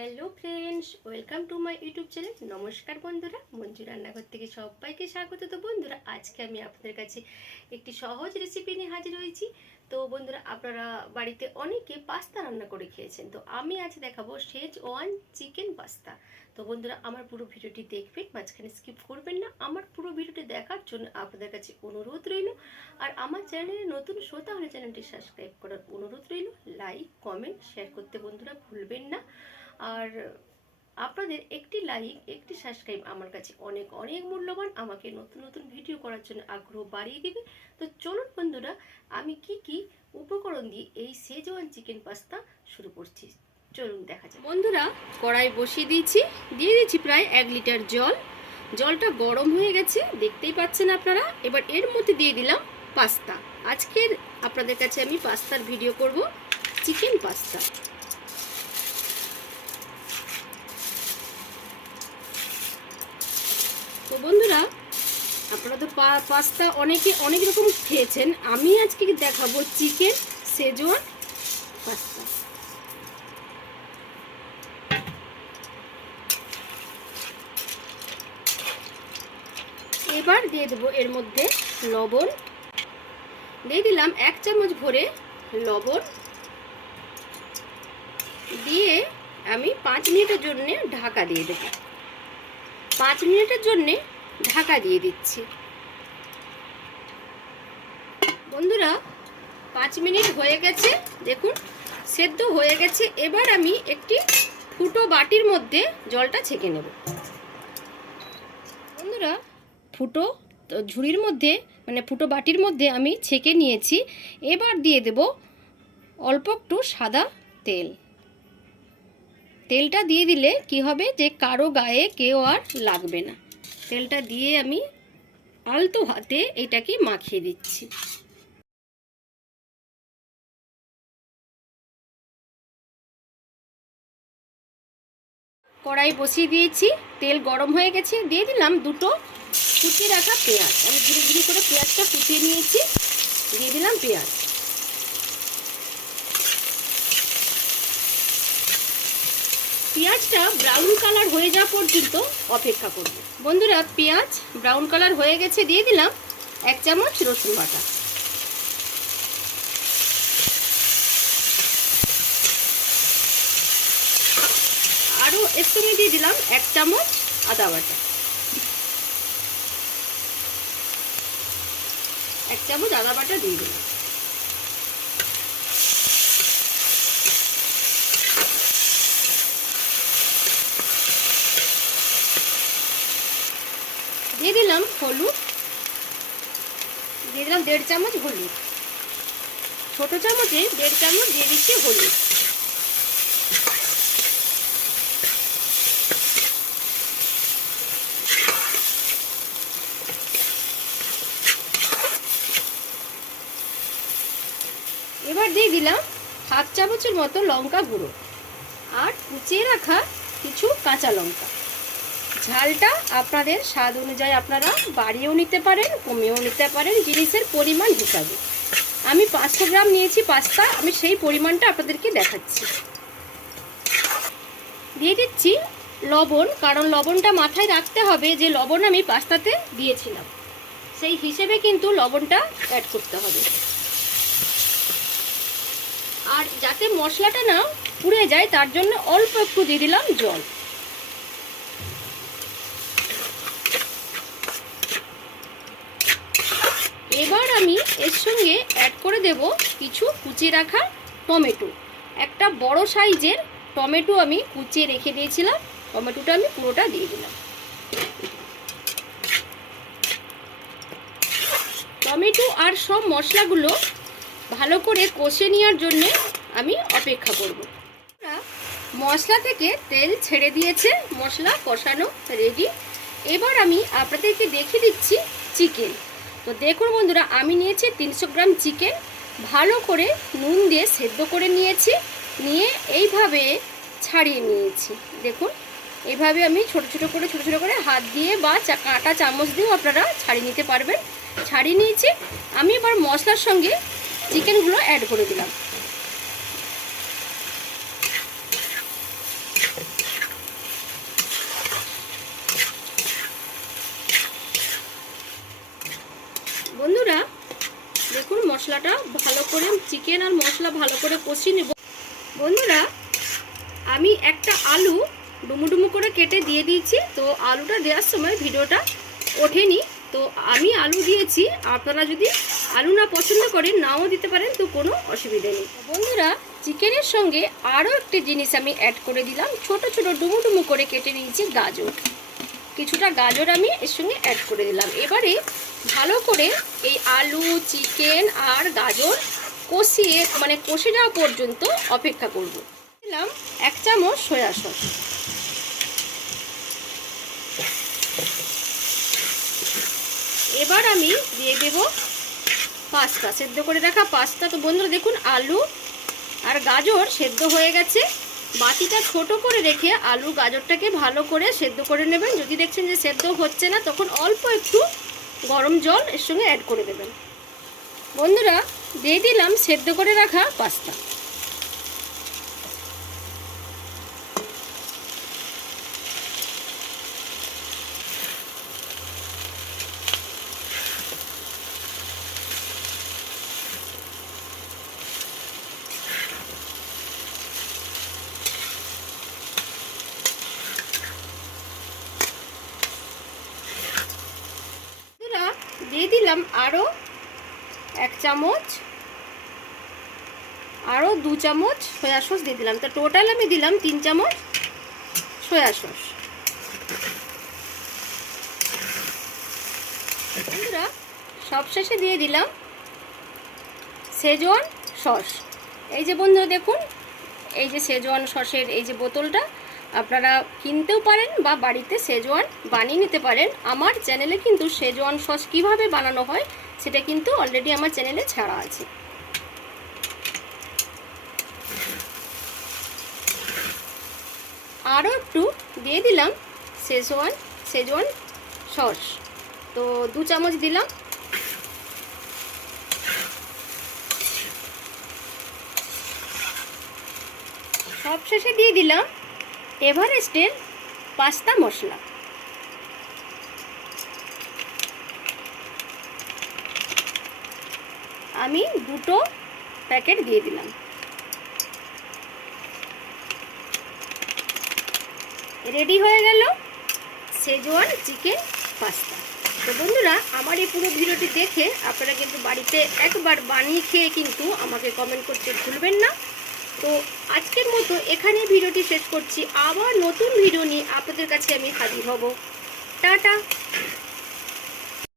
Hello friends, welcome to my YouTube channel. নমস্কার বন্ধুরা, মঞ্জু রান্নাঘর থেকে সবাইকে স্বাগত। তো বন্ধুরা, আজকে আমি আপনাদের কাছে একটি সহজ রেসিপি নিয়ে হাজির হয়েছি। তো বন্ধুরা, আপনারা বাড়িতে অনেকে পাস্তা রান্না করে খেয়েছেন, তো আমি আজ দেখাবো শেজওয়ান চিকেন পাস্তা। তো বন্ধুরা, আমার পুরো ভিডিওটি দেখবেন, মাঝখানে স্কিপ করবেন না। আমার পুরো ভিডিওটি দেখার জন্য আপনাদের কাছে অনুরোধ রইল। আর আমার চ্যানেলে নতুন শ্রোতা হলে চ্যানেলটি সাবস্ক্রাইব করার অনুরোধ রইল। লাইক, কমেন্ট, শেয়ার করতে বন্ধুরা ভুলবেন না। আর আপনাদের একটি লাইক, একটি সাবস্ক্রাইব আমার কাছে অনেক অনেক মূল্যবান, আমাকে নতুন নতুন ভিডিও করার জন্য আগ্রহ বাড়িয়ে দিবে। তো চলুন বন্ধুরা, আমি কি কি উপকরণ দিয়ে এই শেজওয়ান চিকেন পাস্তা শুরু করছি, চলুন দেখা যাক। বন্ধুরা, কড়াই বসিয়ে দিয়েছি, দিয়ে দিয়েছি প্রায় 1 লিটার জল। জলটা গরম হয়ে গেছে, দেখতেই পাচ্ছেন আপনারা। এবার এর মধ্যে দিয়ে দিলাম পাস্তা। আজকের আপনাদের কাছে আমি পাস্তার ভিডিও করব, চিকেন পাস্তা। তো বন্ধুরা, আপনারা তো পাস্তা অনেকে অনেক রকম খেয়েছেন, আমি আজকে দেখাবো চিকেন শেজওয়ান পাস্তা। এবার দিয়ে দেবো এর মধ্যে লবণ। দিয়ে দিলাম 1 চামচ ভরে লবণ। দিয়ে আমি 5 মিনিটের জন্য ঢাকা দিয়ে দেব। 5 মিনিটের জন্য ঢাকা দিয়ে দিচ্ছি। বন্ধুরা, 5 মিনিট হয়ে গেছে, দেখুন সেদ্ধ হয়ে গেছে। এবার আমি একটি ফুটো বাটির মধ্যে জলটা ছেঁকে নেব। বন্ধুরা, ফুটো ঝুড়ির মধ্যে ফুটো বাটির মধ্যে আমি ছেঁকে নিয়েছি। এবার দিয়ে দেব অল্প একটু সাদা তেল। তেলটা দিয়ে দিলে কি হবে যে কারো গায়ে কেউ আর লাগবে না। তেলটা দিয়ে আমি আলতো হাতে এটাকে মাখিয়ে দিচ্ছি। কড়াই বসিয়ে দিয়েছি, তেল গরম হয়ে গেছে। দিয়ে দিলাম 2টো কুচিয়ে রাখা পেঁয়াজ। আমি ধীরে ধীরে করে পেঁয়াজটা কুচিয়ে নিয়েছি। দিয়ে দিলাম পেঁয়াজ। পেঁয়াজটা ব্রাউন কালার হয়ে যাওয়া পর্যন্ত অপেক্ষা করব। বন্ধুরা, পেঁয়াজ ব্রাউন কালার হয়ে গেছে। দিয়ে দিলাম 1 চামচ রসুন বাটা। আরও এর সঙ্গে দিয়ে দিলাম 1 চামচ আদা বাটা। 1 চামচ আদা বাটা দিয়ে দিলাম। দিয়ে দিলাম হলুদ। দিয়ে দিলাম 1.5 চামচ হলুদ। ছোট চামচে 1.5 চামচ দিয়ে দিচ্ছি হলুদ। এবার দিয়ে দিলাম 1/2 চামচের মতো লঙ্কা গুঁড়ো আর কুচিয়ে রাখা কিছু কাঁচা লঙ্কা। ঝালটা আপনাদের স্বাদ অনুযায়ী আপনারা বাড়িয়েও নিতে পারেন, কমিয়েও নিতে পারেন, জিনিসের পরিমাণ হিসাবে। আমি 500 গ্রাম নিয়েছি পাস্তা, আমি সেই পরিমাণটা আপনাদেরকে দেখাচ্ছি। দিয়ে দিচ্ছি লবণ, কারণ লবণটা মাথায় রাখতে হবে যে লবণ আমি পাস্তাতে দিয়েছিলাম, সেই হিসেবে কিন্তু লবণটা অ্যাড করতে হবে। আর যাতে মশলাটা না পুড়ে যায় তার জন্য অল্প একটু দিয়ে দিলাম জল। এবার আমি এর সঙ্গে অ্যাড করে দেব কিছু কুচিয়ে রাখা টমেটো। একটা বড় সাইজের টমেটো আমি কুচিয়ে রেখে দিয়েছিলাম, টমেটোটা আমি পুরোটা দিয়ে দিলাম। টমেটো আর সব মশলাগুলো ভালো করে কষে নেওয়ার জন্য আমি অপেক্ষা করব। মশলা থেকে তেল ছেড়ে দিয়েছে, মশলা কষানো রেডি। এবার আমি আপনাদেরকে দেখিয়ে দিচ্ছি চিকেন। তো দেখুন বন্ধুরা, আমি নিয়েছি 300 গ্রাম চিকেন। ভালো করে নুন দিয়ে সেদ্ধ করে নিয়েছি, নিয়ে এইভাবে ছাড়িয়ে নিয়েছি। দেখুন, এইভাবে আমি ছোট ছোট করে হাত দিয়ে বা কাঁটা চামচ দিয়েও আপনারা ছাড়িয়ে নিতে পারবেন। ছাড়িয়ে নিয়েছি। আমি এবার মশলার সঙ্গে চিকেনগুলো অ্যাড করে দিলাম। করে চিকেন আর মশলা ভালো করে কষিয়ে নেব। বন্ধুরা আমি একটা আলু ডুমু করে কেটে দিয়ে দিয়েছি। তো আলুটা দেওয়ার সময় ভিডিওটা ওঠেনি, তো আমি আলু দিয়েছি। আপনারা যদি আলু না পছন্দ করেন নাও দিতে পারেন, তো কোনো অসুবিধা নেই। বন্ধুরা চিকেনের সঙ্গে আরও একটি জিনিস আমি অ্যাড করে দিলাম, ছোট ছোট ডুমু করে কেটে নিয়েছি গাজর। কিছুটা গাজর আমি এর সঙ্গে অ্যাড করে দিলাম। এবারে ভালো করে এই আলু চিকেন আর গাজর কষিয়ে কষে যাওয়া পর্যন্ত অপেক্ষা করব। দিলাম 1 চামচ সয়া সস। এবার আমি দিয়ে দেব পাস্তা, সেদ্ধ করে রাখা পাস্তা। তো বন্ধুরা দেখুন আলু আর গাজর সেদ্ধ হয়ে গেছে। বাটিটা ছোট করে রেখে আলু গাজরটাকে ভালো করে সেদ্ধ করে নেবেন। যদি দেখছেন যে সেদ্ধ হচ্ছে না, তখন অল্প একটু গরম জল এর সঙ্গে অ্যাড করে দেবেন। বন্ধুরা দিয়ে দিলাম সেদ্ধ করে রাখা পাস্তা। দিয়ে দিলাম আরও 1 চামচ, আরও 2 চামচ সয়া সস দিয়ে দিলাম। তো টোটাল আমি দিলাম 3 চামচ সয়া সস। বন্ধুরা সবশেষে দিয়ে দিলাম শেজওয়ান সস। এই যে বন্ধুরা দেখুন, এই যে শেজওয়ান সসের এই যে বোতলটা, আপনারা কিনতেও পারেন বা বাড়িতে শেজওয়ান বানিয়ে নিতে পারেন। আমার চ্যানেলে কিন্তু শেজওয়ান সস কিভাবে বানানো হয় সেটা কিন্তু অলরেডি আমার চ্যানেলে ছাড়া আছে। আরও একটু দিয়ে দিলাম শেজওয়ান সস। তো 2 চামচ দিলাম। সবশেষে দিয়ে দিলাম এভারেস্টের পাস্তা মশলা। আমি 2টো প্যাকেট দিয়ে দিলাম। রেডি হয়ে গেল শেজওয়ান চিকেন পাস্তা। তো বন্ধুরা আমার এই পুরো ভিডিওটি দেখে আপনারা কিন্তু বাড়িতে একবার বানিয়ে খেয়ে কিন্তু আমাকে কমেন্ট করতে ভুলবেন না। তো আজকের মতো এখানে ভিডিওটি শেষ করছি। আবার নতুন ভিডিও নিয়ে আপনাদের কাছে আমি হাজির হব। টাটা।